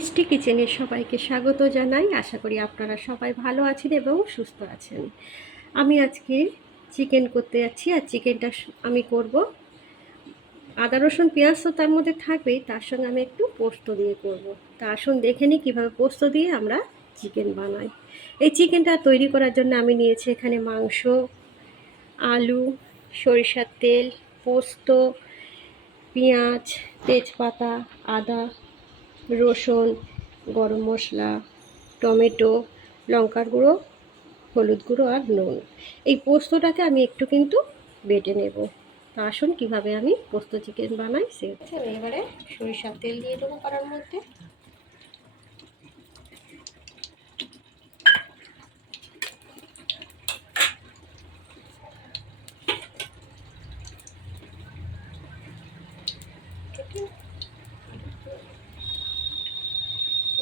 মিষ্টি কিচেনে সবাইকে স্বাগত জানাই। আশা করি আপনারা সবাই ভালো আছেন এবং সুস্থ আছেন। আমি আজকে চিকেন করতে যাচ্ছি আর চিকেনটা আমি করব। আদা, রসুন, পেঁয়াজ তো তার মধ্যে থাকবেই, তার সঙ্গে আমি একটু পোস্ত দিয়ে করব। তা আসুন দেখে নিই কীভাবে পোস্ত দিয়ে আমরা চিকেন বানাই। এই চিকেনটা তৈরি করার জন্য আমি নিয়েছি এখানে মাংস, আলু, সরিষার তেল, পোস্ত, পেঁয়াজ, তেজপাতা, আদা রসুন, গরম মশলা, টমেটো, লঙ্কার গুঁড়ো, হলুদ গুঁড়ো আর নুন। এই পোস্তটাকে আমি একটু কিন্তু বেটে নেব। তা আসুন কীভাবে আমি পোস্ত চিকেন বানাই, সে হচ্ছে এবারে সরিষার তেল দিয়ে দেবো করার মধ্যে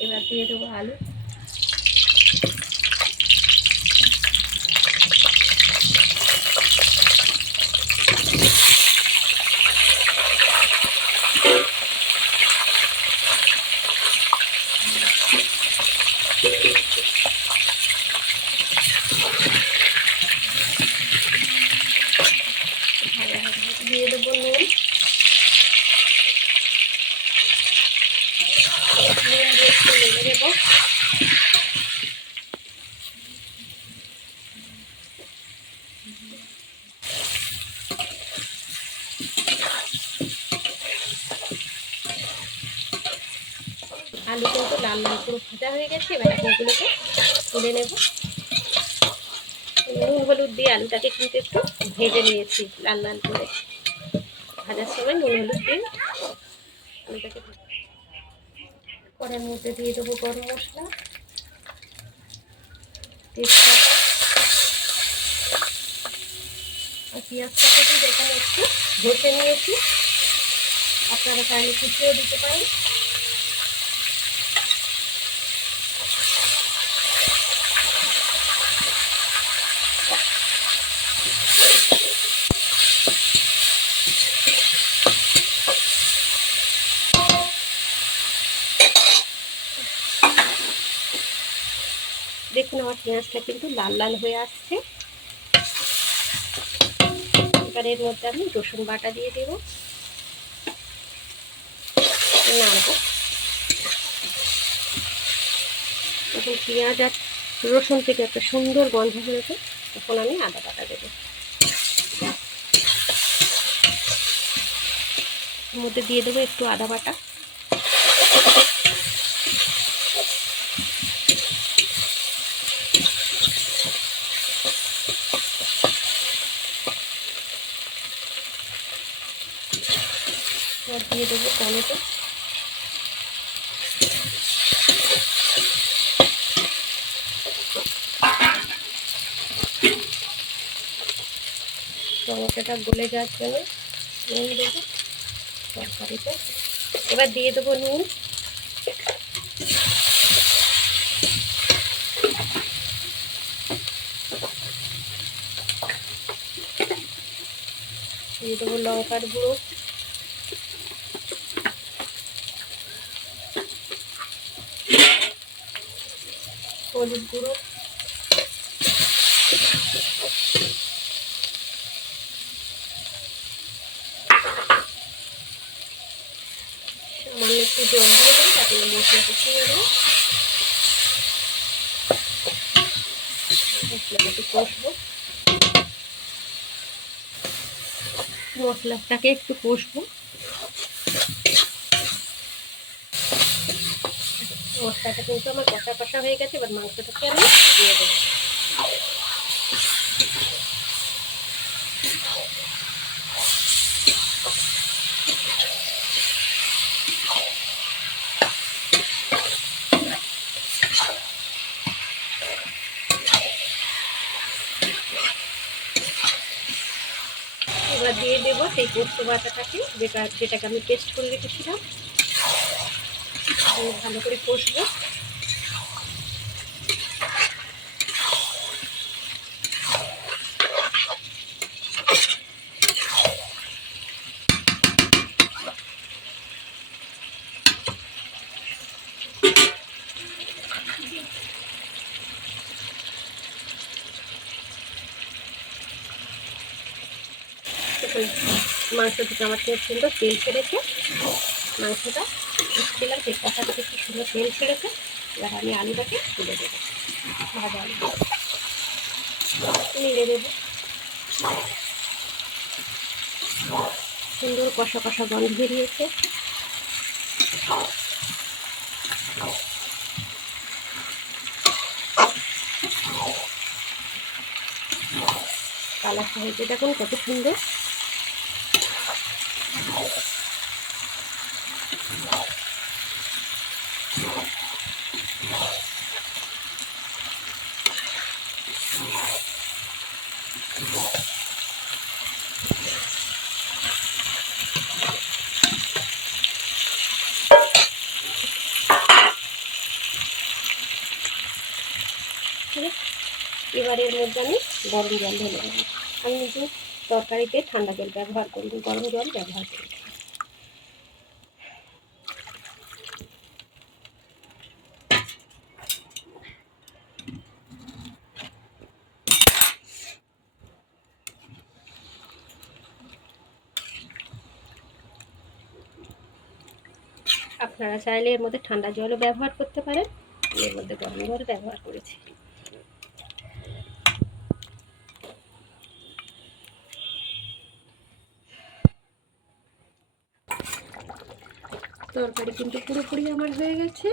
এবার দিয়ে দেবো আলু দিয়ে দেবো নুন নুন দিয়ে একটু লেগে দেবো আলু কিন্তু লাল লাল পুরো ভাজা হয়ে গেছে, এবার এগুলোকে তুলে নেব। নুন, হলুদ দিয়ে আলুটাকে কিন্তু একটু ভেজে নিয়েছি লাল লাল করে। ভাজার সময় নুন, হলুদ দিয়ে আলুটাকে কড়ার মধ্যে দিয়ে দেবো গরম মশলা। তেজপাতা। আর পেঁয়াজটাকে এখানে একটু ঘষে নিয়েছি। আপনারা চাইলে কুচিয়েও দিতে পারেন। দেখুন আমার পেঁয়াজটা কিন্তু লাল লাল হয়ে আসছে। এবার এর মধ্যে আমি রসুন বাটা দিয়ে দেবো। তখন পেঁয়াজ আর রসুন থেকে একটা সুন্দর গন্ধ হয়েছে, তখন আমি আদা বাটা দেবো। মধ্যে দিয়ে দেবো একটু আদা বাটা। এবার দিয়ে দেবো টমেটো। টমেটোটা গলে যাওয়ার জন্য নুন দেবো, তরকারিতে। এবার দিয়ে দেবো নুন। দিয়ে দেবো লঙ্কার গুঁড়ো। হলুদ গুঁড়ো। সামান্য একটু জল দিয়ে দেবো তাতে মশলা কষিয়ে দেবো। মশলাটা একটু কষবো। মশলাটাকে একটু কষবো। মশলাটা কিন্তু আমার কষা কষা হয়ে গেছে, এবার মাংসটাকে আমি দিয়ে দেবো। এবার দিয়ে দেবো সেই পোস্ত বাটাটাকে, যেটা যেটাকে আমি পেস্ট করে রেখেছিলাম। আমি ভালো করে কষবো। মাংস থেকে আমার তেল সুন্দর তেল ছেড়েছে। মাংসটা দিলাম তেজপাতা থেকে খুব সুন্দর তেল ছেড়েছে। এবার আমি আলুটাকে তুলে দেবো। ভাজা আলু। নেড়ে দেবো। সুন্দর কষা কষা গন্ধ বেরিয়েছে। কালারটা হয়েছে দেখুন কত সুন্দর। এবার এর মধ্যে আমি গরম জল ঢেলে আমি কিন্তু তরকারিতে ঠান্ডা জল ব্যবহার করি, গরম জল ব্যবহার করি। আপনারা চাইলে এর মধ্যে ঠান্ডা জলও ব্যবহার করতে পারেন। এর মধ্যে গরম জল ব্যবহার করেছি। তরকারি কিন্তু পুরোপুরি আমার হয়ে গেছে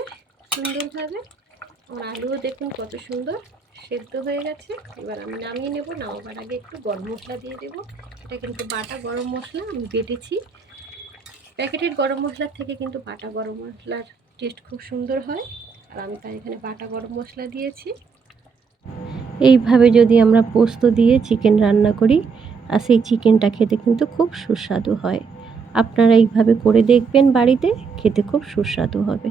সুন্দরভাবে। আমার আলুও দেখুন কত সুন্দর সেদ্ধ হয়ে গেছে। এবার আমি নামিয়ে নেব। নামাবার আগে একটু গরম মশলা দিয়ে দেবো। এটা কিন্তু বাটা গরম মশলা, আমি বেটেছি। প্যাকেটের গরম মশলার থেকে কিন্তু বাটা গরম মশলার টেস্ট খুব সুন্দর হয়। আর আমি তাই এখানে বাটা গরম মশলা দিয়েছি। এইভাবে যদি আমরা পোস্ত দিয়ে চিকেন রান্না করি, আর সেই চিকেনটা খেতে কিন্তু খুব সুস্বাদু হয়। আপনারা এইভাবে করে দেখবেন বাড়িতে, খেতে খুব সুস্বাদু হবে।